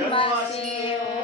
Everlasting